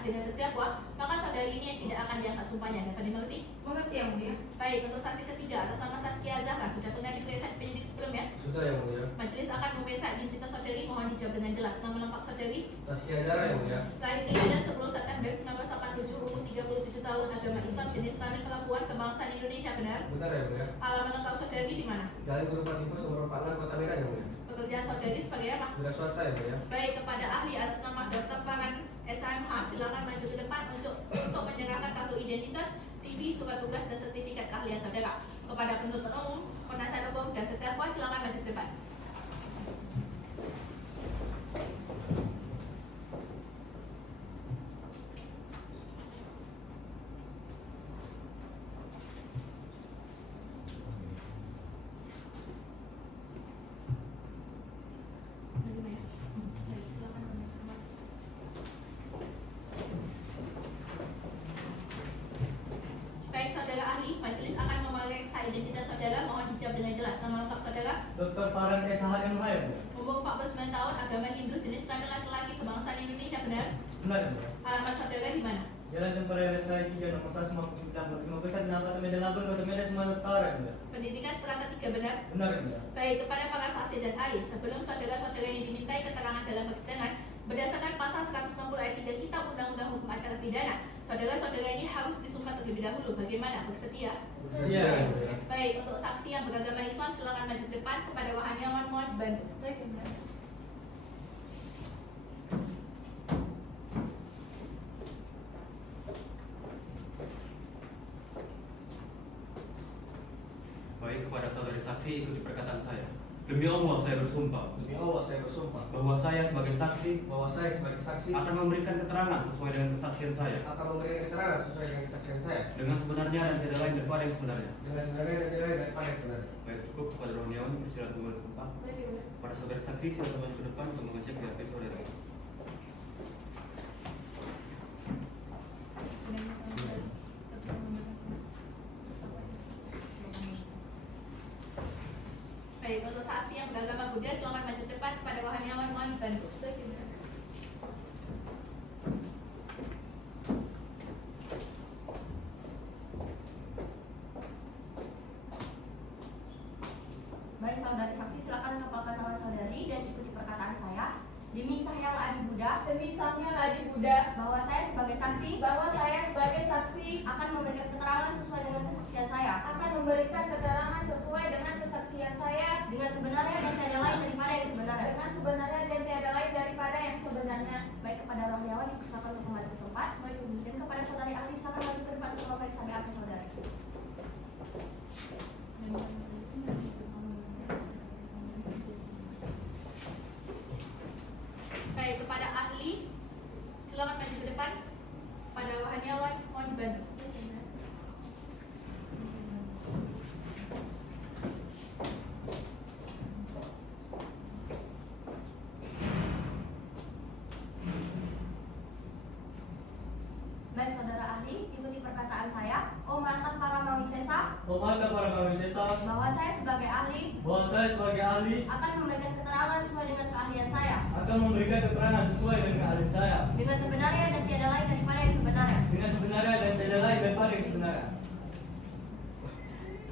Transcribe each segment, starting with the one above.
dengan terdakwa, maka saudari ini yang tidak akan diangkat sumpahnya. Dapat dimengerti? Mengerti yang mulia. Baik, untuk saksi ketiga atas nama Saskia Zahra sudah pernah diperiksa di penyidik sebelumnya? Sudah yang mulia. Majelis akan memeriksa identitas saudari, mohon dijawab dengan jelas. Nama lengkap saudari? Saskia Zahra yang mulia. Lahir di Medan 10 September 1987, umur 37 tahun, agama Islam, jenis kelamin perempuan, kebangsaan Indonesia, benar? Benar yang mulia. Alamat lengkap saudari di mana? Jalan Guru Patimpos nomor 46 Kota Medan yang mulia. Pekerjaan saudari sebagai apa? Wira swasta yang mulia. Baik, kepada ahli atas nama Dr. Farhan SMH, silakan maju ke depan untuk menyerahkan kartu identitas, CV, surat tugas, dan sertifikat keahlian saudara. Kepada penuntut umum, penasihat hukum, dan terdakwa, silakan maju ke depan. Baik, saudara ahli, majelis akan memeriksa identitas saudara, mohon dijawab dengan jelas. Nama lengkap saudara? Dr. Farhan SMH, Umur 49 tahun, agama Hindu, jenis kelamin laki-laki, kebangsaan Indonesia, benar? benar ya? Alamat saudara di mana? Jalan Tempat Raya 3 nomor 159 15 Nambah Medan Lampung Kota Medan Sumatera Utara ya? Pendidikan setelah ketiga, benar? Benar ya? Baik, kepada para saksi dan ahli, sebelum saudara-saudara yang dimintai keterangan dalam persidangan, berdasarkan pasal 160 ayat 3 Kitab Undang-Undang Hukum Acara Pidana, saudara-saudara ini harus disumpah terlebih dahulu. Bagaimana? Bersedia? Iya. Baik, untuk saksi yang beragama Islam, silakan maju ke depan. Kepada rohaniawan, mohon dibantu. Baik, benar. Baik, kepada saudari saksi ikuti perkataan saya. Demi Allah saya bersumpah Demi Allah saya bersumpah bahwa saya sebagai saksi bahwa saya sebagai saksi akan memberikan keterangan sesuai dengan kesaksian saya akan memberikan keterangan sesuai dengan kesaksian saya dengan sebenarnya dan tidak lain daripada yang sebenarnya. dengan sebenarnya dan tidak lain daripada yang sebenarnya. Baik, cukup. Kepada rohaniawan silakan kembali ke tempat. Baik, benar. Pada saudari saksi silakan maju ke depan untuk mengecek BAP saudara. Baik, untuk saksi yang beragama Buddha, silakan maju ke depan. Kepada rohaniawan, mohon dibantu. Baik, benar. Baik, saudari saksi, silakan kepalkan tangan saudari dan ikuti perkataan saya. Demi Sahyang Adi Buddha, Demi Sang-Hyang Adi Buddha, bahwa saya sebagai saksi bahwa saya sebagai saksi akan memberikan keterangan sesuai dengan kesaksian saya akan memberikan keterangan sesuai dengan kesaksian saya dengan sebenarnya dan tiada lain daripada yang sebenarnya. dengan sebenarnya dan tiada lain daripada yang sebenarnya. Baik, kepada rohaniawan dipersilakan untuk kembali ke tempat. Dan kepada saudari ahli silakan maju ke depan untuk memeriksa BAP saudari. Baik, kepada ahli, silakan maju ke depan. Pada rohaniawan, mohon dibantu. Baik, saudara ahli, ikuti perkataan saya. Om Mantap Paramawisesa, Pemantau para Mawisesa, bahwa saya sebagai ahli bahwa saya sebagai ahli akan memberikan keterangan sesuai dengan keahlian saya akan memberikan keterangan sesuai dengan keahlian saya dengan sebenarnya dan tiada lain daripada yang sebenarnya. dengan sebenarnya dan tidak lain daripada yang sebenarnya.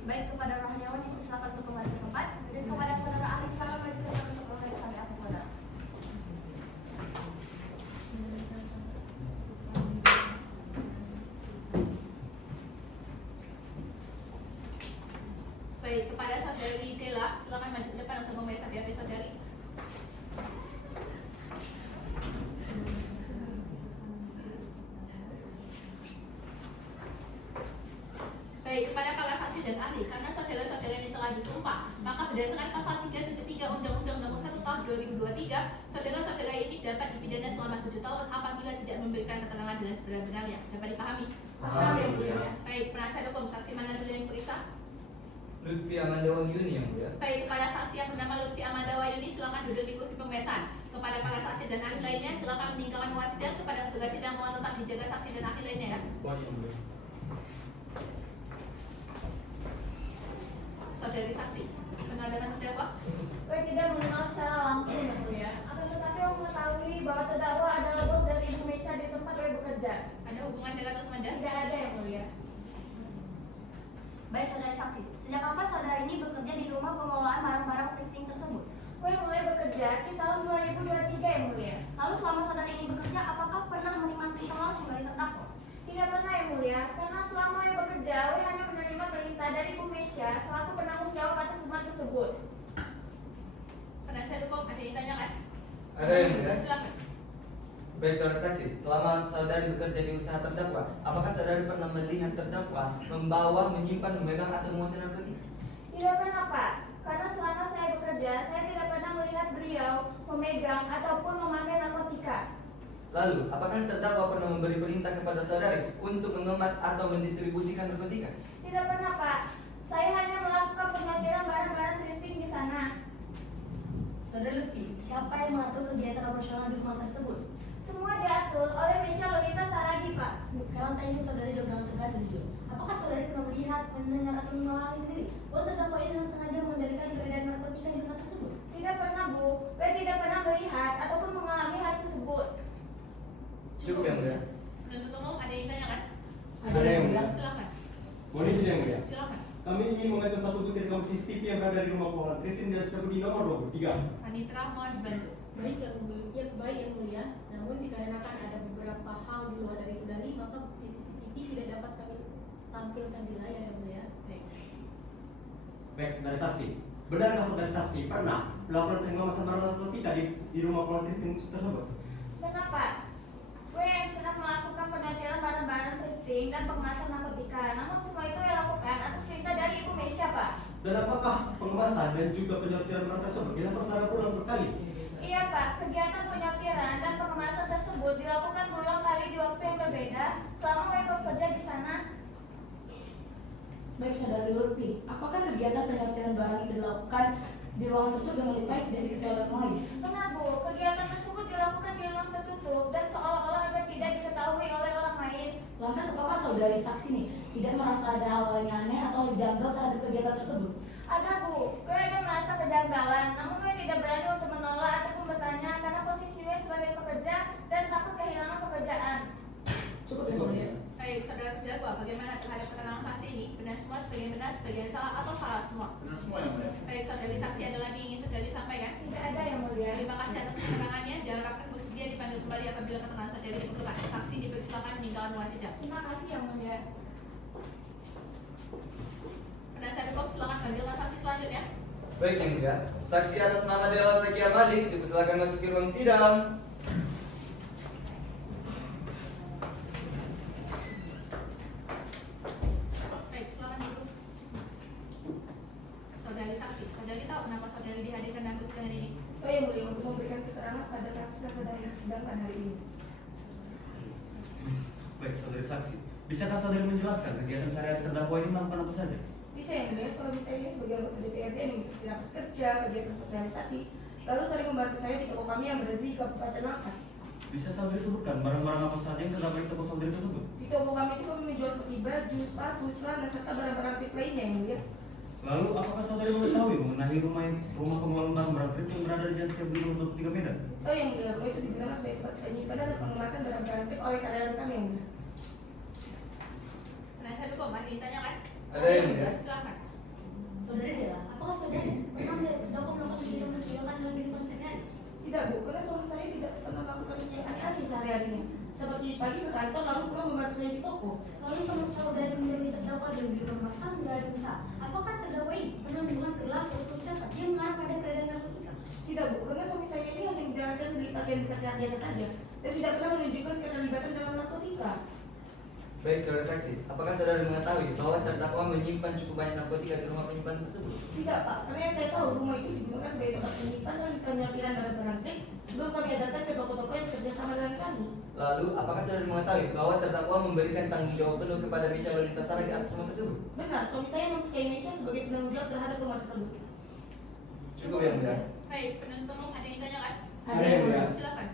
Baik, kepada rohaniawan dipersilakan untuk kembali ke tempat. Dan kepada saudara ahli silakan maju ke depan untuk memeriksa BAP saudara. Baik, kepada saudari Dela, silakan maju ke depan untuk memeriksa BAP saudari. Baik, kepada para saksi dan ahli, karena saudara-saudara ini telah disumpah, maka berdasarkan pasal 373 Undang-Undang Nomor 1 Tahun 2023, saudara-saudara ini dapat dipidana selama 7 tahun apabila tidak memberikan keterangan dengan sebenar-benarnya. Dapat dipahami? Paham, yang mulia. Baik, penasihat hukum, saksi mana dulu yang periksa? Lutfi Amanda Wahyuni yang mulia. Baik, kepada saksi yang bernama Lutfi Amanda Wahyuni, silakan duduk di kursi pemeriksaan. Kepada para saksi dan ahli lainnya, silakan meninggalkan ruang sidang. Kepada petugas sidang, mohon tetap dijaga saksi dan ahli lainnya ya. Baik yang mulia. Saudari saksi, kenal dengan terdakwa? Baik, tidak mengenal secara langsung ya. Akan tetapi aku mengetahui bahwa terdakwa adalah bos dari Ibu Mesha di tempat ia bekerja bekerja. Ada hubungan dekat atau semenjak? Tidak ada yang mulia. Baik saudari saksi, sejak kapan saudari ini bekerja di rumah pengelolaan barang-barang thrifting tersebut? Gue mulai bekerja di tahun 2023 yang mulia. Lalu selama saudari ini bekerja, apakah pernah menerima perintah langsung dari terdakwa? Tidak pernah yang mulia, karena selama gue bekerja, gue hanya menerima perintah dari Bu Mesya selaku penanggung jawab atas rumah tersebut. Penasihat hukum, ada yang ditanyakan? Ada yang mulia. Silakan. Baik saudara saksi, selama saudari bekerja di usaha terdakwa, apakah saudari pernah melihat terdakwa membawa, menyimpan, memegang atau menguasai narkotika? Tidak pernah, Pak. Karena selama saya bekerja, saya tidak pernah melihat beliau memegang ataupun memakai narkotika. Lalu, apakah terdakwa pernah memberi perintah kepada saudari untuk mengemas atau mendistribusikan narkotika? Tidak pernah, Pak. Saya hanya melakukan penyortiran barang-barang thrifting di sana. Saudara Lutfi, siapa yang mengatur kegiatan operasional di rumah tersebut? Semua diatur oleh Mesya Lolita Saragi, Pak. Sekarang saya ingin saudari jawab dengan tegas dan jujur. Apakah saudari pernah melihat, mendengar, atau mengalami sendiri bahwa terdakwa ini dengan sengaja mengendalikan peredaran narkotika di rumah tersebut? Tidak pernah, Bu. Saya tidak pernah melihat ataupun mengalami hal tersebut. Cukup yang mulia. Penuntut umum, ada yang ditanyakan? Ada yang mulia. Silakan. Boleh tidak yang mulia? Silakan. Kami ingin mengatur satu butir rekam CCTV yang berada di rumah pengelola thrifting di Setiabudi nomor 23. Panitra mohon dibantu. Baik yang mulia, namun dikarenakan ada beberapa hal di luar dari kendali, maka bukti CCTV tidak dapat kami tampilkan di layar yang mulia. Baik. Baik, saudara saksi. Benarkah saudara saksi pernah melakukan pengemasan barang narkotika di rumah pengelola thrifting tersebut? Kenapa? Gue yang sedang melakukan penyortiran barang-barang thrifting dan pengemasan narkotika. Namun semua itu saya lakukan atas perintah dari Ibu Mesya, Pak. Dan apakah pengemasan dan juga penyortiran barang tersebut dilakukan secara berulang berkali? Iya, Pak. Kegiatan penyortiran dan pengemasan tersebut dilakukan berulang kali di waktu yang berbeda selama gue bekerja di sana. Baik saudari Lutfi, apakah kegiatan penyortiran barang itu dilakukan di ruangan tertutup dengan lebih baik dan diketahui oleh orang lain? Benar, Bu. Kegiatan tersebut dilakukan di ruang tertutup dan seolah-olah agar tidak diketahui oleh orang lain. Lantas apakah saudari saksi nih tidak merasa ada hal yang aneh atau janggal terhadap kegiatan tersebut? Ada, Bu. Gue ada merasa kejanggalan, namun gue tidak berani untuk menolak ataupun bertanya karena posisi gue sebagai pekerja dan takut kehilangan pekerjaan. Cukup ya mulia. Baik, saudara terdakwa, bagaimana terhadap keterangan saksi ini? Benar semua, sebagian benar, sebagian salah, atau salah semua? Benar semua yang mulia. Baik, saudari saksi, ada lagi yang ingin saudari sampaikan? Tidak ada yang mulia. Terima kasih atas keterangannya. Diharapkan bersedia dipanggil kembali apabila keterangan saudari diperlukan. Saksi dipersilakan meninggalkan ruang sidang. Terima kasih yang mulia. Penasihat hukum, silakan panggilkan saksi selanjutnya. Baik yang mulia, saksi atas nama Dela Sakia Malik dipersilakan masuk ke ruang sidang. Baik, silakan duduk. Saudari saksi, saudari tahu kenapa saudari dihadirkan dalam persidangan ini? Oh ya mulia, untuk memberikan keterangan pada kasus yang sedang disidangkan hari ini. Baik, saudari saksi. Bisakah saudari menjelaskan kegiatan sehari-hari terdakwa ini melakukan apa saja? Bisa ya mulia, suami saya ini sebagai anggota DPRD mengikuti rapat kerja, kegiatan sosialisasi, lalu sering membantu saya di toko kami yang berada di Kabupaten Langkat. Bisa saudari sebutkan barang-barang apa saja yang terdapat di toko saudari tersebut? Di toko kami itu kami menjual seperti baju, sepatu, celana, serta barang-barang tip lainnya yang mulia. Lalu, apakah saudari mengetahui mengenai rumah pengelolaan barang-barang thrifting yang berada di Jalan Setiabudi nomor 23 Medan? Oh yang mulia, rumah itu digunakan sebagai tempat penyimpanan dan pengemasan barang-barang tip oleh karyawan kami yang mulia. Penasihat hukum, ada yang ditanyakan? Ada yang mulia. Silakan. Saudari Dela, apakah saudari pernah melihat terdakwa melakukan kegiatan mencurigakan dalam kehidupan sehari-hari? Tidak bu, karena suami saya tidak pernah melakukan yang aneh-aneh sehari-harinya. Seperti pagi ke kantor lalu pulang membantu saya di toko. Lalu sama saudari menjadi terdakwa dalam di rumah tangga dan usaha, apakah terdakwa ini pernah menunjukkan perilaku atau ucapan yang mengarah pada peredaran narkotika? Tidak bu, karena suami saya ini hanya menjalankan beli pakaian bekas yang biasa saja dan tidak pernah menunjukkan keterlibatan dalam narkotika. Baik saudara saksi, apakah saudara mengetahui bahwa terdakwa menyimpan cukup banyak narkotika di rumah penyimpanan tersebut? Tidak pak, karena yang saya tahu rumah itu digunakan sebagai tempat penyimpanan dan penyortiran barang-barang trik sebelum kami datang ke toko-toko yang bekerja sama dengan kami. Lalu, apakah saudara mengetahui bahwa terdakwa memberikan tanggung jawab penuh kepada Mesya Lolita Saragi atas rumah tersebut? Benar, suami saya mempercayai Mesya sebagai penanggung jawab terhadap rumah tersebut. Cukup yang mulia. Baik, penuntut umum, ada yang ditanyakan? Ada yang mulia. Silakan.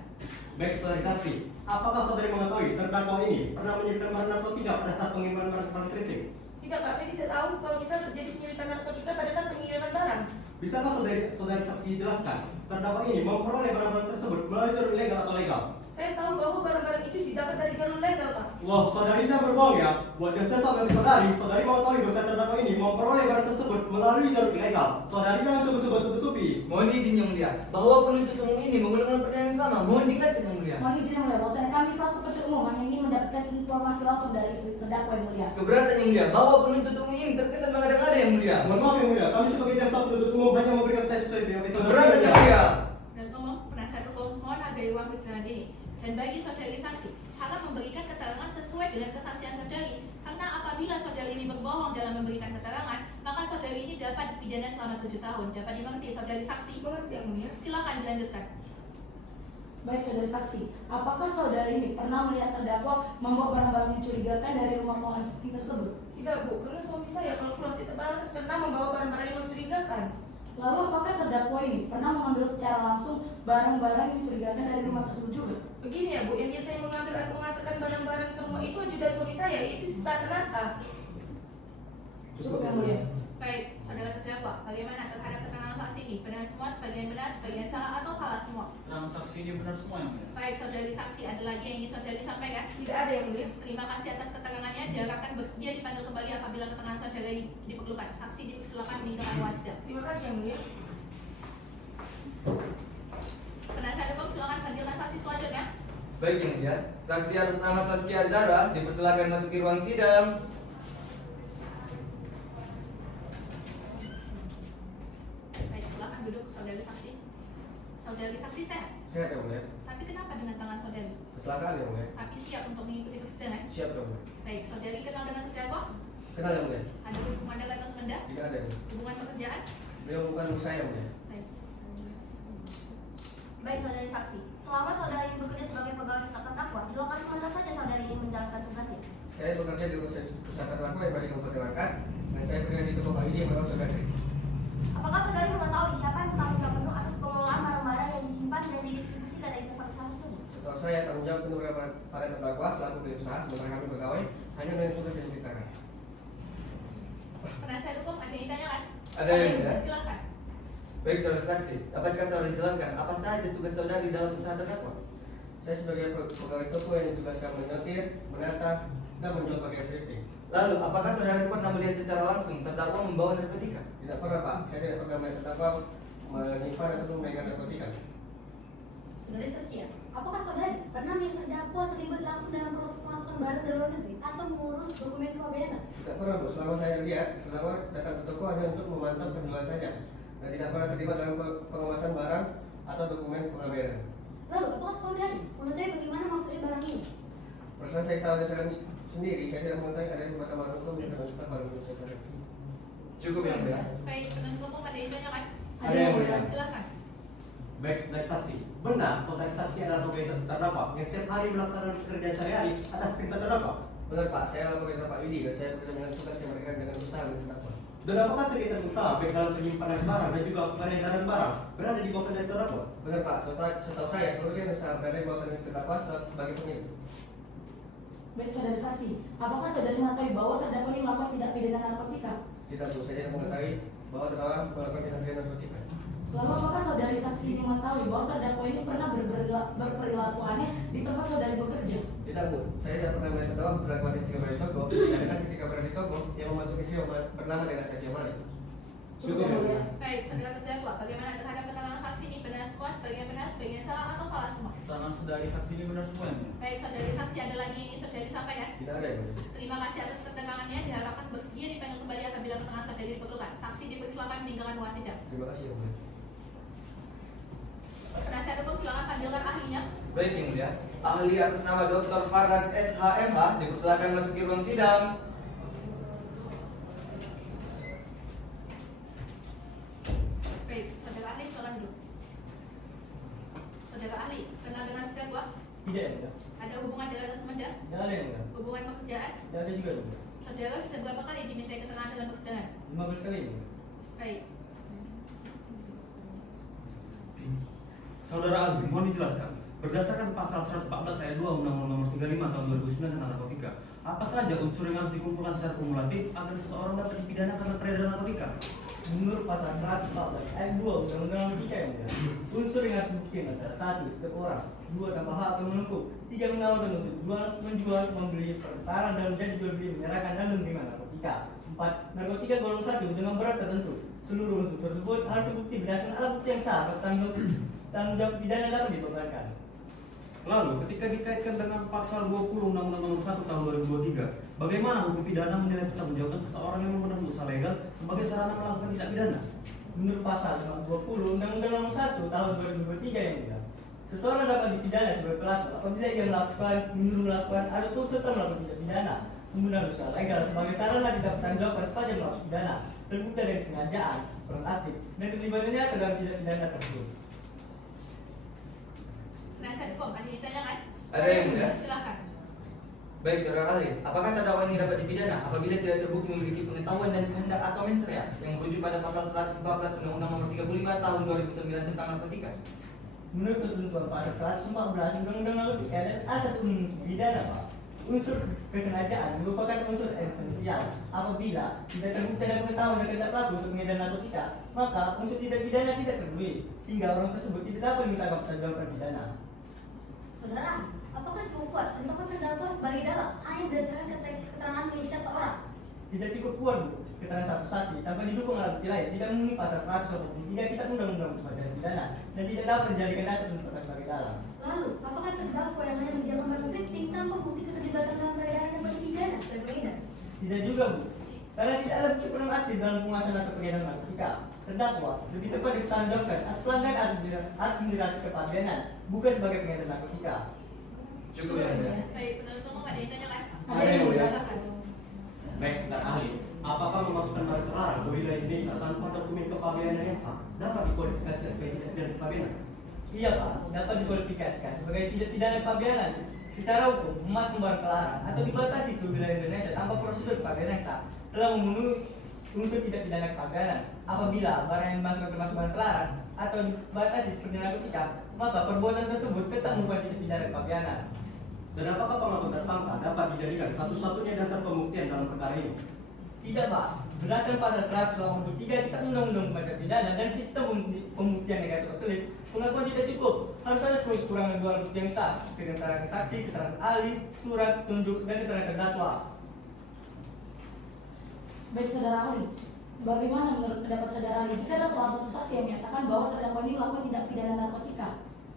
Baik, saudari saksi. Apakah saudari mengetahui terdakwa ini pernah menyimpan barang narkotika pada saat pengiriman barang thrifting? Tidak pak, saya tidak tahu kalau bisa terjadi penyelidikan narkotika pada saat pengiriman barang. Bisakah saudari saksi jelaskan terdakwa ini memperoleh barang-barang tersebut melalui jalur ilegal atau legal? Saya tahu bahwa barang-barang itu didapat dari jalur legal Loh, saudari tidak berbohong ya? Buat jasa bagi saudari mengetahui dosa terdakwa ini memperoleh barang tersebut melalui jalur ilegal. Saudari jangan coba-coba tutup-tutupi. Mohon izin yang mulia, bahwa penuntut umum ini menggunakan pertanyaan yang sama. Mohon diingatkan yang mulia. Mohon izin yang mulia, bahwasanya kami selaku penuntut umum hanya ingin mendapatkan informasi langsung dari istri terdakwa yang mulia. Keberatan yang mulia, bahwa penuntut umum ini terkesan mengada-ngada yang mulia. Mohon maaf yang mulia, kami sebagai jasa penuntut umum hanya memberikan tes sesuai BAP saudari. Keberatan yang mulia. Dan umum, penasihat hukum mohon hargai uang persidangan ini. Dan bagi saudari saksi, harap memberikan keterangan sesuai dengan kesaksian saudari. Karena apabila saudari ini berbohong dalam memberikan keterangan, maka saudari ini dapat dipidana selama 7 tahun. Dapat dimengerti saudari saksi? Mengerti yang mulia? Silakan dilanjutkan. Baik saudari saksi, apakah saudari ini pernah melihat terdakwa membawa barang-barang mencurigakan dari rumah pengantin tersebut? Tidak bu, karena suami saya kalau pulang tidak pernah membawa barang-barang yang mencurigakan. Lalu apakah terdakwa ini pernah mengambil secara langsung barang-barang yang mencurigakan dari rumah tersebut juga? Begini ya bu, yang biasanya mengambil atau mengatakan barang-barang ke rumah itu ajudan suami saya, itu rata-rata. Cukup yang mulia. Baik, saudara terdakwa, bagaimana terhadap keterangan saksi ini? Benar semua, sebagian benar, sebagian salah, atau salah semua? Keterangan saksi ini benar semua yang mulia. Baik, saudari saksi, ada lagi yang ingin saudari sampaikan? Tidak ada yang mulia. Terima kasih atas keterangannya. Diharapkan bersedia dipanggil kembali apabila keterangan saudari diperlukan. Saksi dipersilakan meninggalkan ruang sidang. Terima kasih yang mulia. Penasihat hukum silakan panggilkan saksi selanjutnya. Baik yang mulia, saksi atas nama Saskia Zara dipersilakan masuki ruang sidang. Baik, silakan duduk saudari saksi. Saudari saksi sehat. Sehat yang mulia. Tapi kenapa dengan tangan saudari? Kecelakaan yang mulia. Tapi siap untuk mengikuti persidangan. Siap yang mulia. Baik, saudari kenal dengan terdakwa? Kenal yang mulia. Ada hubungan dekat atau semenjak? Tidak ada yang mulia. Hubungan pekerjaan? Beliau bukan saya yang mulia. Baik. Baik saudari saksi, selama saudari ini bekerja sebagai pegawai tetap terdakwa, di lokasi mana saja saudari ini menjalankan tugasnya? Saya bekerja di pusat terdakwa yang berada di Kabupaten Langkat dan saya bekerja di toko Bang Ini yang merawat saudari. Apakah saudari mengetahui siapa yang bertanggung jawab penuh atas pengelolaan barang-barang yang disimpan dan didistribusikan dari tempat usaha tersebut? Setahu saya tanggung jawab penuh pada terdakwa selaku pemilik usaha sementara kami pegawai hanya dengan tugas yang diperintahkan. Penasihat hukum ada yang ditanyakan? Ada yang mulia. Silakan. Baik saudara saksi, dapatkah saudari jelaskan apa saja tugas saudari dalam usaha terdakwa? Saya sebagai pegawai toko yang ditugaskan menyetir, menata, dan menjual pakaian thrifting. Lalu, apakah saudari pernah melihat secara langsung terdakwa membawa narkotika? Tidak pernah Pak, saya tidak pernah melihat terdakwa menyimpan ataupun memegang narkotika. Saudari Saskia, apakah saudari pernah melihat terdakwa terlibat langsung dalam proses pemasukan barang dari luar negeri atau mengurus dokumen pabeanan? Tidak pernah Bu, selama saya lihat terdakwa datang ke toko hanya untuk memantau penjualan saja dan tidak pernah terlibat dalam pengemasan barang atau dokumen pengabeanan. Lalu, apakah saudari mengetahui bagaimana masuknya barang ini? Perasaan saya tahu saya sendiri, saya tidak mengetahui ada di Mahkamah Hukum yang menentukan hal itu. Cukup yang mulia. Baik, penuntut umum ada yang ditanyakan? Ada yang mulia. Silakan. Baik saudari saksi, benar saudari saksi adalah pegawai terdakwa yang setiap hari melaksanakan pekerjaan sehari-hari atas perintah terdakwa. Benar Pak, saya lapor ke Pak Widi dan saya bekerja dengan tugas yang berkaitan dengan usaha dan terdakwa. Dan apakah kegiatan usaha baik dalam penyimpanan barang dan juga peredaran barang berada di bawah kendali terdakwa? Benar Pak, setahu saya seluruh yang usaha berada di bawah kendali terdakwa sebagai pemilik. Baik saudari saksi, apakah saudari mengetahui bahwa terdakwa ini melakukan tindak pidana narkotika? Tidak Bu, saya tidak mengetahui bahwa terdakwa melakukan tindak pidana narkotika. Lalu apakah saudari saksi ini mengetahui bahwa terdakwa ini pernah berperilaku aneh di tempat saudari bekerja? Tidak Bu, saya tidak pernah melihat terdakwa berlaku ketika berada di toko. Kadang ketika berada di toko, yang membantu istri yang bernama dengan Sakia Malik. Cukup yang mulia. Baik, saudara terdakwa, bagaimana terhadap keterangan saksi ini? Benar semua, sebagian salah, atau salah semua? Keterangan saudari saksi ini benar semua yang mulia. Baik, saudari saksi, ada lagi yang ingin saudari sampaikan? Tidak ada yang mulia. Terima kasih atas keterangannya. Diharapkan bersedia dipanggil kembali apabila keterangan saudari diperlukan. Saksi dipersilakan meninggalkan ruang sidang. Terima kasih yang mulia. Penasihat hukum silakan panggilkan ahlinya. Baik yang mulia, ahli atas nama Dr. Farhan SHMH dipersilakan masuki ruang sidang. Baik, saudara ahli silakan duduk. Saudara ahli, kenal dengan terdakwa? Tidak yang mulia. Ada hubungan dekat atau semenjak? Tidak ada yang mulia. Hubungan pekerjaan? Tidak ada juga yang mulia. Saudara sudah berapa kali dimintai keterangan dalam persidangan? 15 kali yang mulia. Baik. Saudara ahli, mohon dijelaskan. Berdasarkan pasal 114 ayat 2 Undang-Undang Nomor 35 Tahun 2009 tentang narkotika, apa saja unsur yang harus dikumpulkan secara kumulatif agar seseorang dapat dipidana karena peredaran narkotika? Menurut pasal 114 ayat 2 Undang-Undang Nomor 3 yang mulia, unsur yang harus dibuktikan adalah 1. Setiap orang, 2. Tanpa hak atau menumpuk, 3. Menawarkan untuk menjual, membeli, persetaraan dalam jadi jual beli, menyerahkan dan menerima narkotika. 4. Narkotika golongan 1 dengan berat tertentu. Seluruh unsur tersebut harus terbukti berdasarkan alat bukti yang sah atau tanggung jawab pidana dapat dibebankan. Lalu ketika dikaitkan dengan pasal 20 Undang-Undang Nomor 1 Tahun 2023, bagaimana hukum pidana menilai pertanggungjawaban seseorang yang menggunakan usaha legal sebagai sarana melakukan tindak pidana? Menurut pasal 20 Undang-Undang Nomor 1 Tahun 2023 yang mulia, seseorang dapat dipidana sebagai pelaku apabila ia melakukan, menyuruh melakukan, atau turut serta melakukan tindak pidana penggunaan usaha legal sebagai sarana tidak bertanggung sepanjang melakukan pidana, terbukti dari kesengajaan, peran aktif, dan keterlibatannya ke dalam tindak pidana tersebut. Penasihat hukum, ada yang ditanyakan? Ada yang mulia. Silakan. Baik, saudara ahli, apakah terdakwa ini dapat dipidana apabila tidak terbukti memiliki pengetahuan dan kehendak atau mensrea yang merujuk pada pasal 114 Undang-Undang Nomor 35 Tahun 2009 tentang narkotika? Menurut ketentuan pasal 114 Undang-Undang Narkotika dan asas umum pidana, Pak, unsur kesengajaan merupakan unsur esensial. Apabila tidak terbukti ada pengetahuan dan kehendak pelaku untuk mengedar narkotika, maka unsur tindak pidana tidak terpenuhi, sehingga orang tersebut tidak dapat diminta pertanggungjawaban pidana. Saudara, apakah cukup kuat untuk terdakwa sebagai dalang hanya berdasarkan keterangan Indonesia seorang? Tidak cukup kuat, Bu, keterangan satu saksi tanpa didukung alat bukti lain tidak memenuhi pasal 183 Kitab Undang-Undang Pidana Pidana dan tidak dapat dijadikan dasar untuk sebagai dalang. Lalu, apakah terdakwa yang hanya menjalankan barang bukti tanpa bukti keterlibatan dalam peredaran yang pidana sebagai pengedar? Tidak juga, Bu, karena tidak ada bukti peran aktif dalam penguasaan atau peredaran narkotika. Terdakwa lebih tepat ditanggapan atas pelanggaran administrasi kepabeanan, bukan sebagai pengedar narkotika. Cukup ya, mulia. Baik, penuntut umum ada yang ditanyakan? Ada yang mulia. Silakan. Baik, saudara ahli, apakah memasukkan barang terlarang ke wilayah Indonesia tanpa dokumen kepabeanan yang sah dapat dikualifikasikan sebagai tidak pidana kepabeanan? Iya, Pak, dapat dikualifikasikan sebagai tidak pidana kepabeanan. Secara hukum, memasukkan barang terlarang atau dibatasi ke wilayah Indonesia tanpa prosedur kepabeanan yang sah telah memenuhi unsur tidak pidana kepabeanan. Apabila barang yang dimasukkan termasuk barang terlarang atau dibatasi seperti narkotika, maka perbuatan tersebut tetap merupakan tidak pidana kepabeanan. Dan apakah pengakuan tersangka dapat dijadikan satu-satunya dasar pembuktian dalam perkara ini? Tidak, Pak. Berdasarkan pasal 183 Kitab Undang-Undang Pidana Pidana dan sistem pembuktian negatif atau pengakuan tidak cukup. Harus ada kekurangan dua alat bukti yang sah, keterangan saksi, keterangan ahli, surat tunjuk, dan keterangan terdakwa. Baik, saudara ahli, bagaimana menurut pendapat saudara ahli jika ada salah satu saksi yang menyatakan bahwa terdakwa ini melakukan tindak pidana narkotika?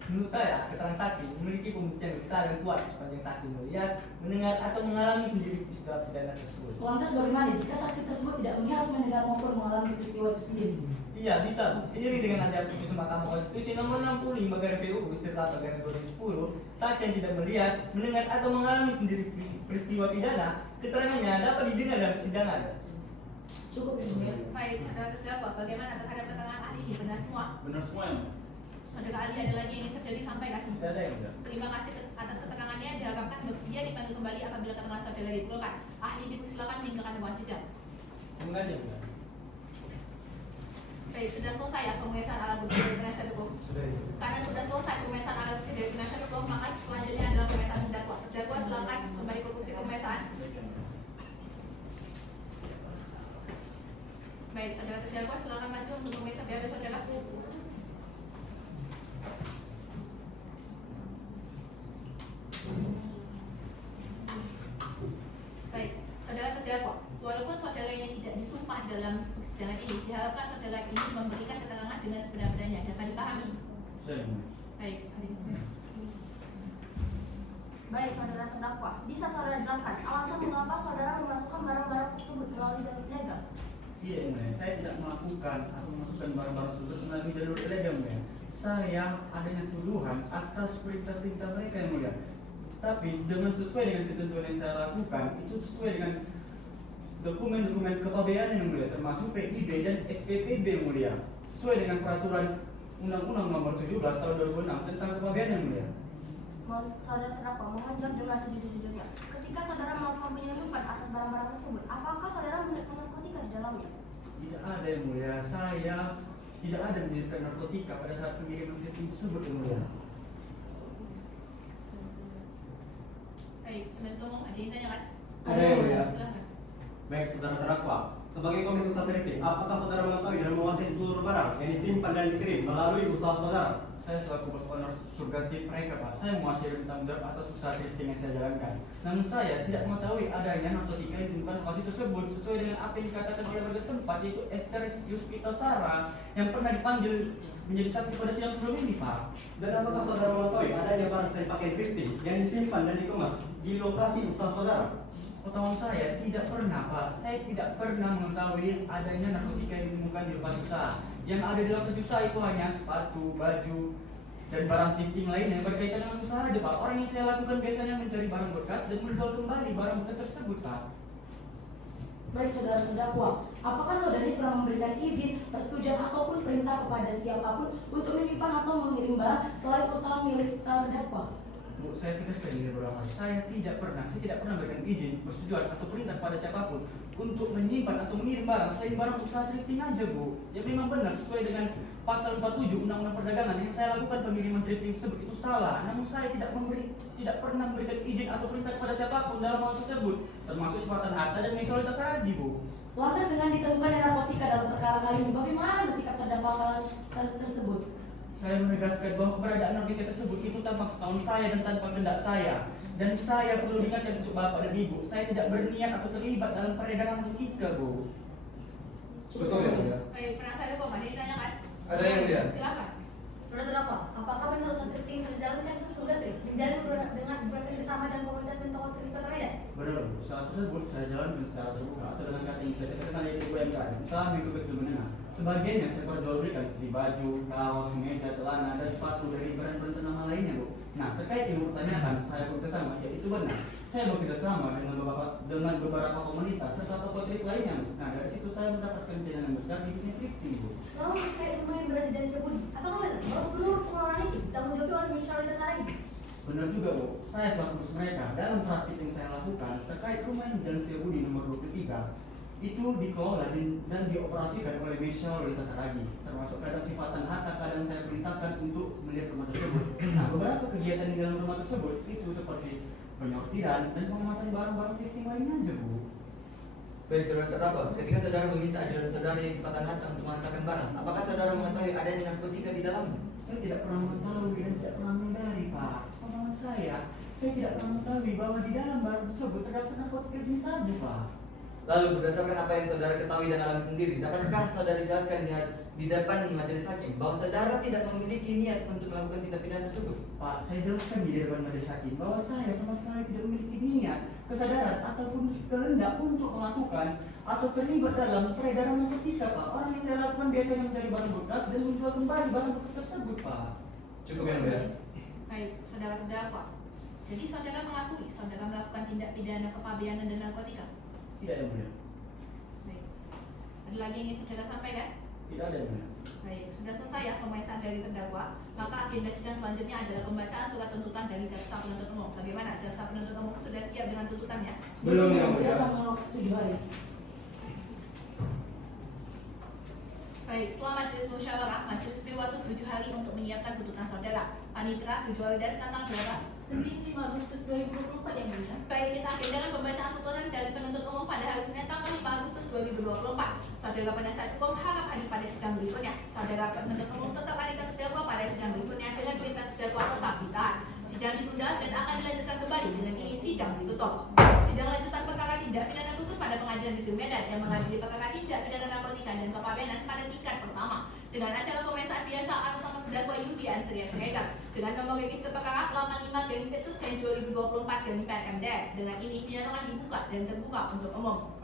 Menurut saya, keterangan saksi memiliki pembuktian besar dan kuat sepanjang saksi melihat, mendengar, atau mengalami sendiri peristiwa pidana tersebut. Lantas bagaimana jika saksi tersebut tidak melihat, mendengar maupun mengalami peristiwa itu sendiri? Iya, bisa, Bu. Seiring dengan adanya putusan Mahkamah Konstitusi nomor 65 garis PUU setelah garis 2010, saksi yang tidak melihat, mendengar, atau mengalami sendiri peristiwa pidana, keterangannya dapat didengar dalam persidangan. Cukup ya, mulia. Baik, saudara terdakwa, bagaimana terhadap keterangan ahli ini? Benar semua? Benar semua ya? Saudara ahli ada lagi yang ingin saudari sampaikan? Tidak ada yang enggak. Terima kasih atas keterangannya. Diharapkan bersedia dipanggil kembali apabila keterangan saudara diperlukan. Ahli dipersilakan meninggalkan ruang sidang. Terima kasih, Bu. Baik, sudah selesai ya pemeriksaan alat bukti dari penasihat hukum. Karena sudah selesai pemeriksaan alat bukti dari penasihat hukum, maka selanjutnya adalah pemeriksaan terdakwa. Terdakwa silakan kembali ke kursi pemeriksaan. Baik, saudara terdakwa silakan maju untuk memeriksa BAP saudara. Baik, saudara terdakwa, walaupun saudara ini tidak disumpah dalam persidangan ini, diharapkan saudara ini memberikan keterangan dengan sebenar-benarnya. Dapat dipahami? Saya Baik, hari ini. Baik, saudara terdakwa, bisa saudara jelaskan alasan mengapa saudara memasukkan barang-barang tersebut melalui jalur ilegal? Iya, Mbak. Saya tidak melakukan atau memasukkan barang-barang tersebut melalui jalur ilegal, Mbak. Saya adanya tuduhan atas perintah-perintah mereka yang mulia. Tapi dengan sesuai dengan ketentuan yang saya lakukan, itu sesuai dengan dokumen-dokumen kepabeanan yang mulia, termasuk PIB dan SPPB yang mulia, sesuai dengan peraturan Undang-Undang Nomor 17 Tahun 2006 tentang kepabeanan yang mulia. Saudara terdakwa mohon jawab dengan sejujur-jujurnya. Ketika saudara melakukan penyelundupan atas barang-barang tersebut, apakah saudara menemukan narkotika di dalamnya? Tidak ada yang mulia. Saya tidak ada menyelipkan narkotika pada saat pengiriman trafficking tersebut yang mulia. Baik, penuntut umum ada yang ditanyakan? Ada yang mulia. Silakan. Baik, saudara terdakwa, Sebagai komite usaha drifting, apakah saudara mengetahui dan menguasai seluruh barang yang disimpan dan dikirim melalui usaha saudara? Saya selaku bos owner surga tip mereka Pak, saya menguasai dan tanggung jawab atas usaha drifting yang saya jalankan. Namun saya tidak mengetahui adanya narkotika yang ditemukan lokasi tersebut sesuai dengan apa yang dikatakan oleh warga setempat, yaitu Esther Yuspita Sarah yang pernah dipanggil menjadi saksi pada sidang sebelum ini Pak. Dan apakah saudara mengetahui adanya barang seri pakai drifting yang disimpan dan dikemas di lokasi usaha saudara? Pengetahuan saya tidak pernah Pak, saya tidak pernah mengetahui adanya narkotika yang ditemukan di lokasi usaha. Yang ada di lokasi usaha itu hanya sepatu, baju, dan barang thrifting lain yang berkaitan dengan usaha aja Pak. Orang yang saya lakukan biasanya mencari barang bekas dan menjual kembali barang bekas tersebut Pak. Baik saudara terdakwa, apakah saudari pernah memberikan izin, persetujuan ataupun perintah kepada siapapun untuk menyimpan atau mengirim barang selain usaha milik terdakwa? Bu, saya tegaskan ini berulang kali. Saya tidak pernah memberikan izin, persetujuan atau perintah pada siapapun untuk menyimpan atau mengirim barang selain barang usaha thrifting aja Bu. Ya memang benar sesuai dengan pasal 47 Undang-Undang Perdagangan yang saya lakukan pengiriman thrifting tersebut itu salah. Namun saya tidak pernah memberikan izin atau perintah kepada siapapun dalam hal tersebut, termasuk sepatan harta dan netralitas Saragi Bu. Lantas dengan ditemukannya narkotika dalam perkara kali ini, bagaimana sikap terdakwa tersebut? Saya menegaskan bahwa keberadaan narkotika tersebut itu tanpa ketahuan saya dan tanpa kehendak saya. Dan saya perlu diingatkan untuk Bapak dan Ibu, saya tidak berniat atau terlibat dalam peredaran narkotika, Bu. Cukup ya mulia. Baik, penasihat hukum ada yang ditanyakan? Ada yang mulia. Silakan. Sudah terdakwa, apakah benar usaha drifting sudah dijalankan itu sudah menjalin dengan bekerjasama dan komunitas dan tokoh di Kota Medan? Benar, Bu. Usaha tersebut saya jalankan secara terbuka atau dengan kata yang saya katakan yaitu UMKM, usaha mikro kecil menengah. Sebagiannya saya perjualbelikan di baju, kaos, meja, celana, dan sepatu dari brand-brand ternama lainnya, Bu. Nah, terkait yang dipertanyakan, saya bekerjasama, ya itu benar. Saya bekerjasama dengan beberapa komunitas serta tokoh thrift lainnya, Bu. Nah, dari situ saya mendapatkan jalan besar di dunia thrifting, Bu. Lalu terkait rumah yang berada di Jalan Setiabudi, apakah benar bahwa seluruh pengelolaan itu tanggung jawab oleh Michelle Saragi? Benar juga, Bu. Saya selaku bos mereka dalam praktik yang saya lakukan terkait rumah yang di Jalan Setiabudi nomor 23 itu dikelola dan dioperasikan oleh Michelle Saragi, termasuk kadang sifatan harta, kadang saya perintahkan untuk melihat rumah tersebut. Nah, beberapa kegiatan di dalam rumah tersebut itu seperti penyortiran dan pengemasan barang-barang thrifting lainnya aja, Bu. Baik, saudara terdakwa, ketika saudara meminta ajudan saudara yang dipatah hatta untuk mengantarkan barang, apakah saudara mengetahui adanya narkotika di dalamnya? Saya tidak pernah mengetahui dan tidak pernah menghindari, Pak. Sepengetahuan saya tidak pernah mengetahui bahwa di dalam barang tersebut terdapat narkotika jenis sabu, Pak. Lalu berdasarkan apa yang saudara ketahui dan alami sendiri, dapatkah saudara jelaskan di depan majelis hakim bahwa saudara tidak memiliki niat untuk melakukan tindak pidana tersebut? Pak, saya jelaskan di depan majelis hakim bahwa saya sama sekali tidak memiliki niat, kesadaran ataupun kehendak untuk melakukan atau terlibat dalam peredaran narkotika, Pak. Orang yang saya lakukan biasanya mencari barang bekas dan menjual kembali barang bekas tersebut, Pak. Cukup ya mulia. Baik, saudara terdakwa. Jadi saudara mengakui saudara melakukan tindak pidana kepabeanan dan narkotika? Tidak ada yang mulia. Baik. Ada lagi yang ingin saudara sampaikan? Tidak ada yang mulia. Baik, sudah selesai ya pemeriksaan dari terdakwa. Maka agenda sidang selanjutnya adalah pembacaan surat tuntutan dari jaksa penuntut umum. Bagaimana? Jaksa penuntut umum sudah siap dengan tuntutannya? Belum ya mulia. Tanggal 7 hari. Baik, setelah majelis musyawarah, majelis beri waktu 7 hari untuk menyiapkan tuntutan saudara. Panitra 7 hari dari tanggal berapa? Senin 5 Agustus 2024 yang mulia. Baik, kita agendakan pembacaan tuntutan dari penuntut umum pada hari Senin tanggal 5 Agustus 2024. Saudara penasihat hukum harap hadir pada sidang berikutnya. Saudara penuntut umum tetap hadir terdakwa pada sidang berikutnya dengan perintah terdakwa tetap ditahan. Sidang ditunda dan akan dilanjutkan kembali dengan ini sidang ditutup. Sidang lanjutan perkara tindak pidana khusus pada Pengadilan Negeri Medan yang mengadili perkara tindak pidana narkotika dan kepabeanan pada tingkat pertama dengan acara pemeriksaan biasa atas nama terdakwa Yudi Ansria Siregar dengan nomor register perkara 85/Petsus/2024/PMDF. Dengan ini dinyatakan dibuka dan terbuka untuk umum.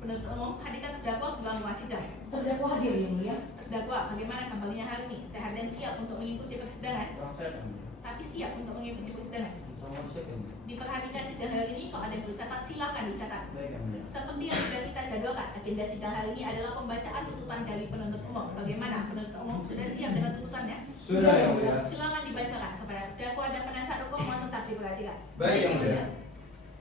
Penuntut umum hadirkan terdakwa ke ruang sidang. Terdakwa hadir yang mulia. Terdakwa, bagaimana kabarnya hari ini? Sehat dan siap untuk mengikuti persidangan? Kurang sehat yang mulia. Tapi siap untuk mengikuti persidangan? Sama siap yang mulia. Diperhatikan sidang hari ini, kalau ada yang perlu catat, silakan dicatat. Baik yang mulia. Seperti yang sudah kita jadwalkan, agenda sidang hari ini adalah pembacaan tuntutan dari penuntut umum. Bagaimana? Penuntut umum sudah siap dengan tuntutannya? Sudah ya mulia. Silakan dibacakan kepada terdakwa dan penasihat hukum, mohon tetap diperhatikan. Baik yang mulia.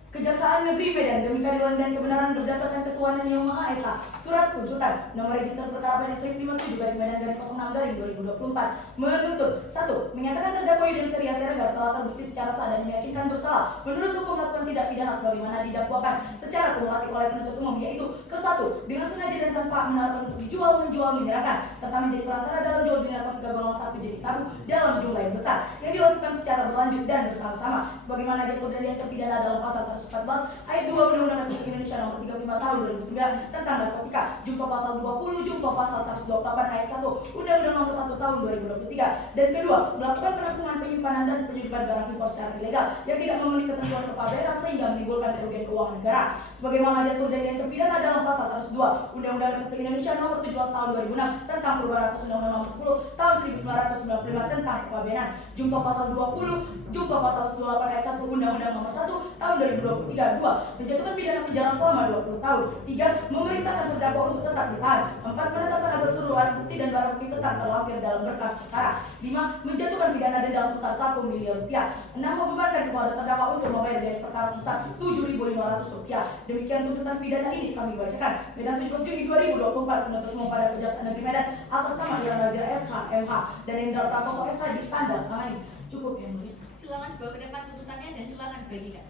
Kejaksaan Kejaksaan Negeri Medan demi keadilan dan kebenaran berdasarkan ketuhanan Yang Maha Esa. Surat tuntutan nomor register perkara PN 57/Medan/06/2024 menuntut 1. Menyatakan terdakwa Yuden Seria Siregar telah terbukti secara sah dan meyakinkan bersalah menurut hukum melakukan tindak pidana sebagaimana didakwakan secara kumulatif oleh penuntut umum, yaitu ke-1 dengan sengaja dan tanpa menaruhkan untuk dijual, menjual, menyerahkan serta menjadi perantara dalam jual beli narkotika golongan 1 jenis sabu dalam jumlah yang besar yang dilakukan secara berlanjut dan bersama-sama sebagaimana diatur dan diancam pidana dalam pasal 114 ayat 2 Undang-Undang Republik Indonesia nomor 35 tahun 2009 tentang narkotika, junto pasal 20, junto pasal 128 ayat 1 Undang-Undang nomor 1 tahun 2023. Dan kedua, melakukan penampungan, penyimpanan dan penyelundupan barang impor secara ilegal yang tidak memenuhi ketentuan kepabeanan sehingga menimbulkan kerugian keuangan negara sebagaimana diatur dan diancam pidana dalam pasal 102 Undang-Undang Republik Indonesia nomor 17 tahun 2006 tentang perubahan atas Undang-Undang nomor 10 tahun 1995 tentang kepabeanan, junto pasal 20, junto pasal 128 ayat 1 Undang-Undang nomor 1 tahun 2023. 2. Menjatuhkan pidana penjara selama 20 tahun. 3. Memerintahkan terdakwa untuk tetap ditahan. 4. Menetapkan agar seluruh alat bukti dan barang bukti tetap terlampir dalam berkas perkara. 5. Menjatuhkan pidana denda sebesar 1 miliar rupiah. 6. Membebankan kepada terdakwa untuk membayar biaya perkara sebesar 7.500 rupiah. Demikian tuntutan pidana ini kami bacakan. Medan 17 Juni 2024 penuntut umum pada Kejaksaan Negeri Medan atas nama Irwan Nazir SH MH dan Indra Prakoso SH ditanda tangani. Cukup yang mulia. Silakan bawa ke depan tuntutannya dan silakan bagikan.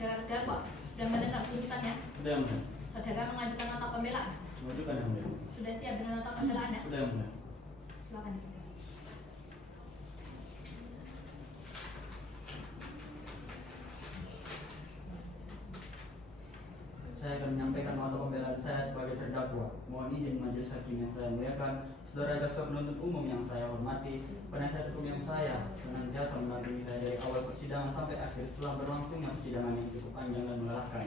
Saudara terdakwa sudah mendengar tuntutannya? Sudah yang mulia. Saudara mengajukan nota pembelaan? Mengajukan yang mulia. Sudah siap dengan nota pembelaannya? Sudah yang mulia. Silakan dibaca. Saya akan menyampaikan nota pembelaan saya sebagai terdakwa. Mohon izin majelis hakim yang saya muliakan, saudara jaksa penuntut umum yang saya hormati, penasihat hukum yang saya senantiasa mendampingi saya dari awal persidangan sampai akhir setelah berlangsungnya persidangan yang cukup panjang dan melelahkan.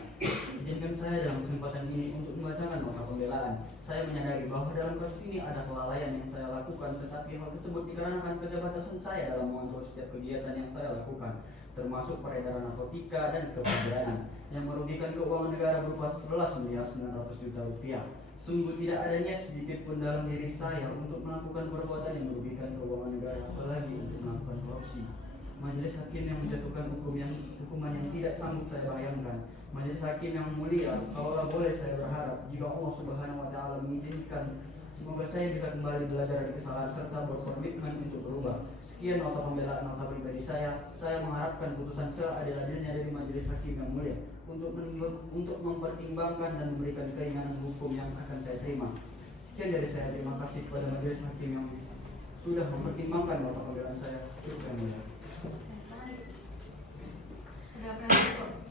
Izinkan saya dalam kesempatan ini untuk membacakan nota pembelaan. Saya menyadari bahwa dalam kasus ini ada kelalaian yang saya lakukan, tetapi hal tersebut dikarenakan keterbatasan saya dalam mengontrol setiap kegiatan yang saya lakukan, termasuk peredaran narkotika dan kepabeanan yang merugikan keuangan negara berupa 11.900.000 rupiah. Sungguh tidak ada niat sedikit pun dalam diri saya untuk melakukan perbuatan yang merugikan keuangan negara, apalagi untuk melakukan korupsi. Majelis hakim yang menjatuhkan hukuman yang tidak sanggup saya bayangkan. Majelis hakim yang mulia, kalau boleh saya berharap jika Allah Subhanahu wa taala mengizinkan, semoga saya bisa kembali belajar dari kesalahan serta berkomitmen untuk berubah. Sekian nota pembelaan nota pribadi saya. Saya mengharapkan putusan seadil-adilnya dari majelis hakim yang mulia untuk mempertimbangkan dan memberikan keringanan hukum yang akan saya terima. Sekian dari saya. Terima kasih kepada majelis hakim yang sudah mempertimbangkan nota pembelaan saya. Cukup yang mulia. Sudah pernah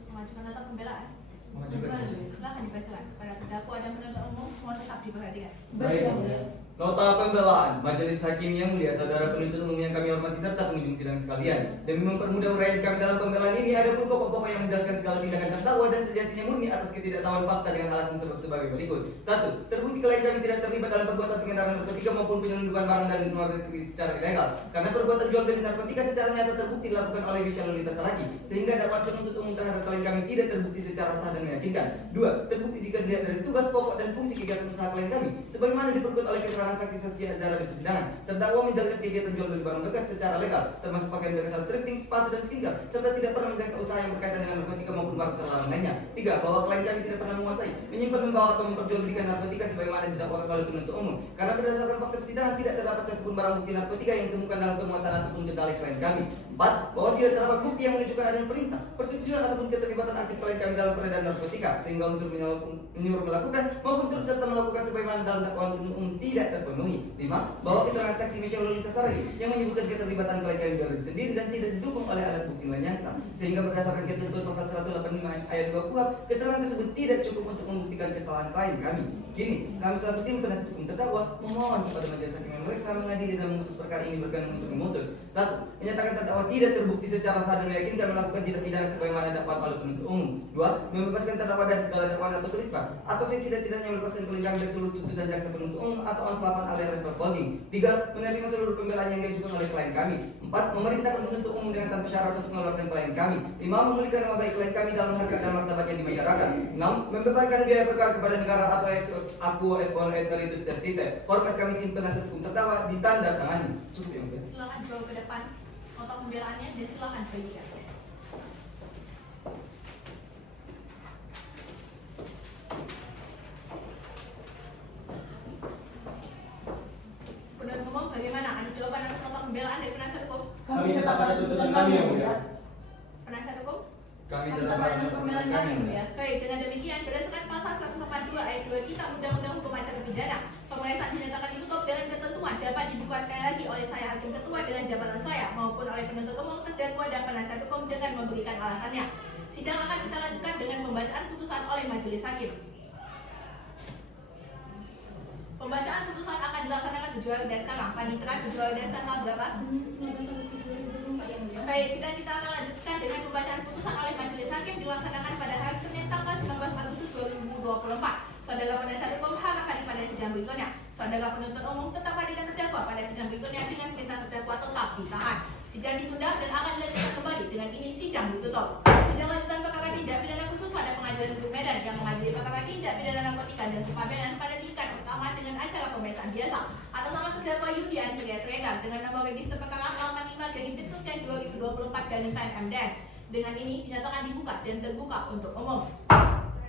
mengajukan nota pembelaan? Mengajukan. Silakan dibacakan. Pada terdakwa dan penuntut umum mohon tetap diperhatikan. Baik, yang mulia. Nota pembelaan majelis hakim yang mulia, saudara penuntut umum yang kami hormati serta pengunjung sidang sekalian. Demi mempermudah uraian kami dalam pembelaan ini, ada pun pokok-pokok yang menjelaskan segala tindakan terdakwa dan sejatinya murni atas ketidaktahuan fakta dengan alasan sebab sebagai berikut. 1. Terbukti klien kami tidak terlibat dalam perbuatan pengedaran narkotika maupun penyelundupan barang dari luar negeri secara ilegal. Karena perbuatan jual beli narkotika secara nyata terbukti dilakukan oleh Bisha Lolita Saragi, sehingga dakwaan penuntut umum terhadap klien kami tidak terbukti secara sah dan meyakinkan. 2. Terbukti jika dilihat dari tugas pokok dan fungsi kegiatan usaha klien kami, sebagaimana diperkuat oleh keterangan saksi Saskia Azhara di persidangan. Terdakwa menjalankan kegiatan jual beli barang bekas secara legal, termasuk pakaian bekas, thrifting, sepatu dan skincare, serta tidak pernah menjalankan usaha yang berkaitan dengan narkotika maupun barang terlarang lainnya. 3. Bahwa klien kami tidak pernah menguasai, menyimpan, membawa atau memperjualbelikan narkotika sebagaimana didakwakan oleh penuntut umum. Karena berdasarkan fakta persidangan tidak terdapat satupun barang bukti narkotika yang ditemukan dalam penguasaan ataupun kendali klien kami. 4. Bahwa tidak terdapat bukti yang menunjukkan adanya perintah, persetujuan ataupun keterlibatan aktif klien kami dalam peredaran narkotika, sehingga unsur menyuruh melakukan maupun turut serta melakukan sebagaimana dalam dakwaan penuntut umum tidak terpenuhi. 5. Bahwa keterangan saksi Bisha Lolita Saragi yang menyebutkan keterlibatan klien kami jual beli sendiri dan tidak didukung oleh alat bukti lain yang sah, sehingga berdasarkan ketentuan pasal 185 ayat 2 KUHP, keterangan tersebut tidak cukup untuk membuktikan kesalahan klien kami. Kini, kami selaku tim penasihat hukum terdakwa memohon kepada majelis hakim yang memeriksa, mengadili dan memutus perkara ini berkenan untuk memutus. 1. Menyatakan terdakwa tidak terbukti secara sah dan meyakinkan melakukan tindak pidana sebagaimana dakwaan oleh penuntut umum. 2. Membebaskan terdakwa dari segala dakwaan atau penisbah atau setidak-tidaknya melepaskan klien kami dari seluruh tuntutan jaksa penuntut umum atau melakukan aliran verbalking. 3. Menerima seluruh pembelaan yang diajukan oleh klien kami. 4. Memerintahkan penuntut umum dengan tanpa syarat untuk mengeluarkan klien kami. 5. Memulihkan nama baik klien kami dalam harkat dan martabatnya di masyarakat. 6. Membebankan biaya perkara kepada negara atau aku et meritus dan tite. Hormat kami tim penasihat hukum terdakwa ditanda tangani. Cukup yang mulia. Silakan dibawa ke depan nota pembelaannya dan silakan bagikan. Penuntut umum bagaimana? Ada jawaban atas nota pembelaan dari penasihat hukum? Kami tetap pada tuntutan kami, Yang Mulia. Penasihat hukum? Kami Kami tetap tetap pada pada tuntutan pembelaan kami. kami, Mulia. Baik, dengan demikian berdasarkan pasal 142 ayat 2 Kitab Undang-Undang Hukum Acara Pidana, pemeriksaan dinyatakan ditutup dengan ketentuan dapat dibuka sekali lagi oleh saya hakim ketua dengan jabatan saya maupun oleh penuntut umum, terdakwa dan penasihat hukum dengan memberikan alasannya. Sidang akan kita lanjutkan dengan pembacaan putusan oleh majelis hakim. Pembacaan putusan akan dilaksanakan 7 hari dari sekarang. Paling cepat 7 hari dari sekarang tanggal berapa? 19 Agustus 2024, Yang Mulia. Baik, sidang kita akan lanjutkan dengan pembacaan putusan oleh majelis hakim dilaksanakan pada hari Senin tanggal 19 Agustus 2024. Saudara penasihat hukum harap hadir pada sidang berikutnya. Saudara penuntut umum tetap hadir dan terdakwa pada sidang berikutnya dengan perintah terdakwa tetap ditahan. Sidang ditunda dan akan dilanjutkan kembali. Dengan ini sidang ditutup. Sidang lanjutan perkara tindak pidana khusus pada Pengadilan Negeri Medan yang mengadili perkara tindak pidana narkotika dan kepabeanan pada tingkat pertama dengan acara pemeriksaan biasa atas nama terdakwa Yudian Siregar dengan nomor register perkara 85/2024/PNMDN. Dengan ini dinyatakan dibuka dan terbuka untuk umum.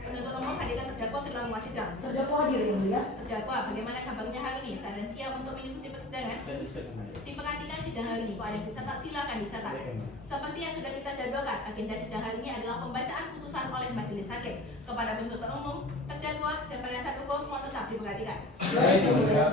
Penuntut umum hadirkan terdakwa ke dalam ruang sidang. Terdakwa hadir, Yang Mulia. Terdakwa, bagaimana kabarnya hari ini? Saya dan siap untuk mengikuti persidangan. Saya disiap, Yang Mulia. Diperhatikan sidang hari ini. Kalau ada yang dicatat, silakan dicatat. Seperti yang sudah kita jadwalkan, agenda sidang hari ini adalah pembacaan putusan oleh majelis hakim kepada penuntut umum, terdakwa, dan penasihat hukum mohon tetap diperhatikan. Baik, Yang Mulia.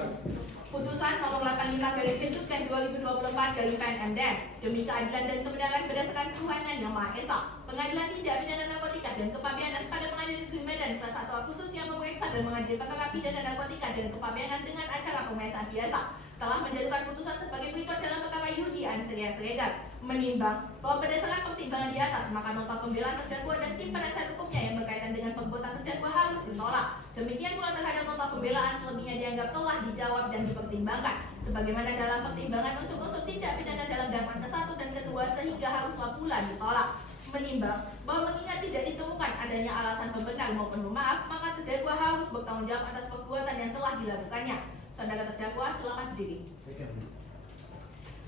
Putusan nomor 85/PNMDN demi keadilan dan kebenaran berdasarkan Tuhan Yang Maha Esa. Pengadilan Tindak Pidana Narkotika dan Kepabeanan pada Pengadilan Negeri Medan kelas 1 khusus yang memeriksa dan mengadili perkara pidana narkotika dan kepabeanan dengan acara pemeriksaan biasa telah menjatuhkan putusan sebagai berikut dalam perkara Yudian Siregar. Menimbang bahwa berdasarkan pertimbangan di atas, maka nota pembelaan terdakwa dan tim penasihat hukumnya yang berkaitan dengan perbuatan terdakwa harus ditolak. Demikian pula terhadap nota pembelaan selebihnya dianggap telah dijawab dan dipertimbangkan sebagaimana dalam pertimbangan unsur-unsur tindak pidana dalam dakwaan ke-1 dan ke-2 sehingga haruslah pula ditolak. Menimbang bahwa mengingat tidak ditemukan adanya alasan pembenar maupun pemaaf, maka terdakwa harus bertanggung jawab atas perbuatan yang telah dilakukannya. Saudara terdakwa silakan berdiri.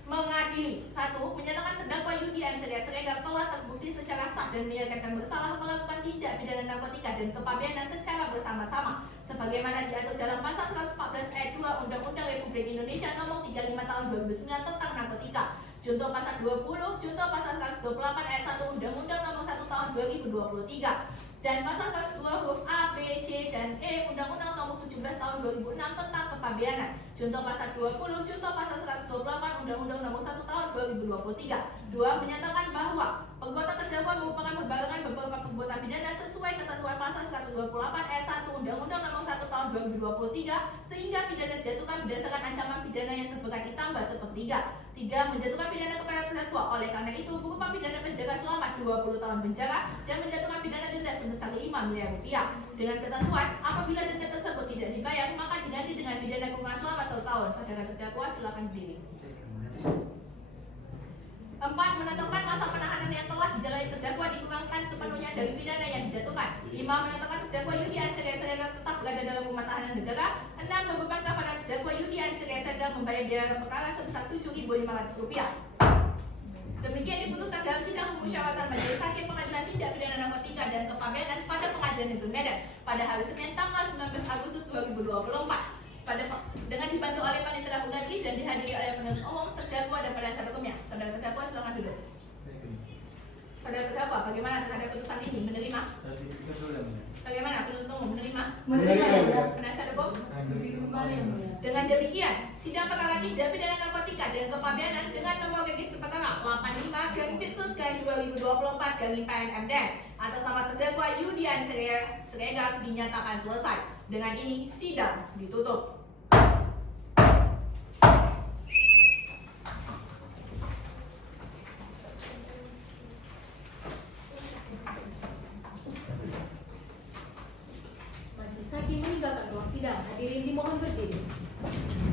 Mengadili 1. Menyatakan terdakwa Yudian Siregar telah terbukti secara sah dan menyatakan bersalah melakukan tindak pidana narkotika dan kepabeanan secara bersama-sama sebagaimana diatur dalam pasal 114 ayat 2 Undang-Undang Republik Indonesia nomor 35 tahun 2009 tentang narkotika. Contoh pasal 20, contoh pasal 128 ayat 1 Undang-Undang nomor 1 tahun 2023 dan pasal 102 huruf A, B, C, dan E Undang-Undang nomor 17 tahun 2006 tentang kepabeanan. Contoh pasal 20, contoh pasal 128 Undang-Undang nomor 1 tahun 2023. 2. Menyatakan bahwa perbuatan terdakwa merupakan berbarengan beberapa perbuatan pidana sesuai ketentuan pasal 128 ayat 1 Undang-Undang nomor 1 tahun 2023 sehingga pidana dijatuhkan berdasarkan ancaman pidana yang terberat ditambah sepertiga. 3. Menjatuhkan pidana kepada terdakwa oleh karena itu berupa pidana penjara selama 20 tahun penjara dan menjatuhkan pidana denda sebesar 5 miliar rupiah. Dengan ketentuan apabila denda tersebut tidak dibayar maka diganti dengan pidana kurungan selama 1 tahun. Saudara terdakwa silakan berdiri. 4. Menentukan masa penahanan yang telah dijalani terdakwa dikurangkan sepenuhnya dari pidana yang dijatuhkan. 5. Menentukan terdakwa Yudian Siregar tetap berada dalam rumah tahanan negara. 6. Membebankan kepada terdakwa Yudian Siregar membayar biaya perkara sebesar Rp7.500. Demikian diputuskan dalam sidang pemusyawaratan majelis hakim Pengadilan Tindak Pidana Narkotika dan Kepabeanan pada Pengadilan Negeri Medan pada hari Senin tanggal 19 Agustus 2024. Dengan dibantu oleh panitia pengganti dan dihadiri oleh penuntut umum, terdakwa dan penasihat hukumnya. Saudara terdakwa silakan duduk. Saudara terdakwa, bagaimana terhadap putusan ini? Menerima? Bagaimana penuntut umum menerima? Menerima. Penasihat hukum? Kembali, Yang Mulia. Dengan demikian, sidang perkara tindak pidana narkotika dan kepabeanan dengan nomor register perkara 85/2024/PNMDN atas nama terdakwa Yudian Siregar dinyatakan selesai. Dengan ini sidang ditutup. Majelis hakim meninggalkan ruang sidang. Hadirin dimohon berdiri. Thank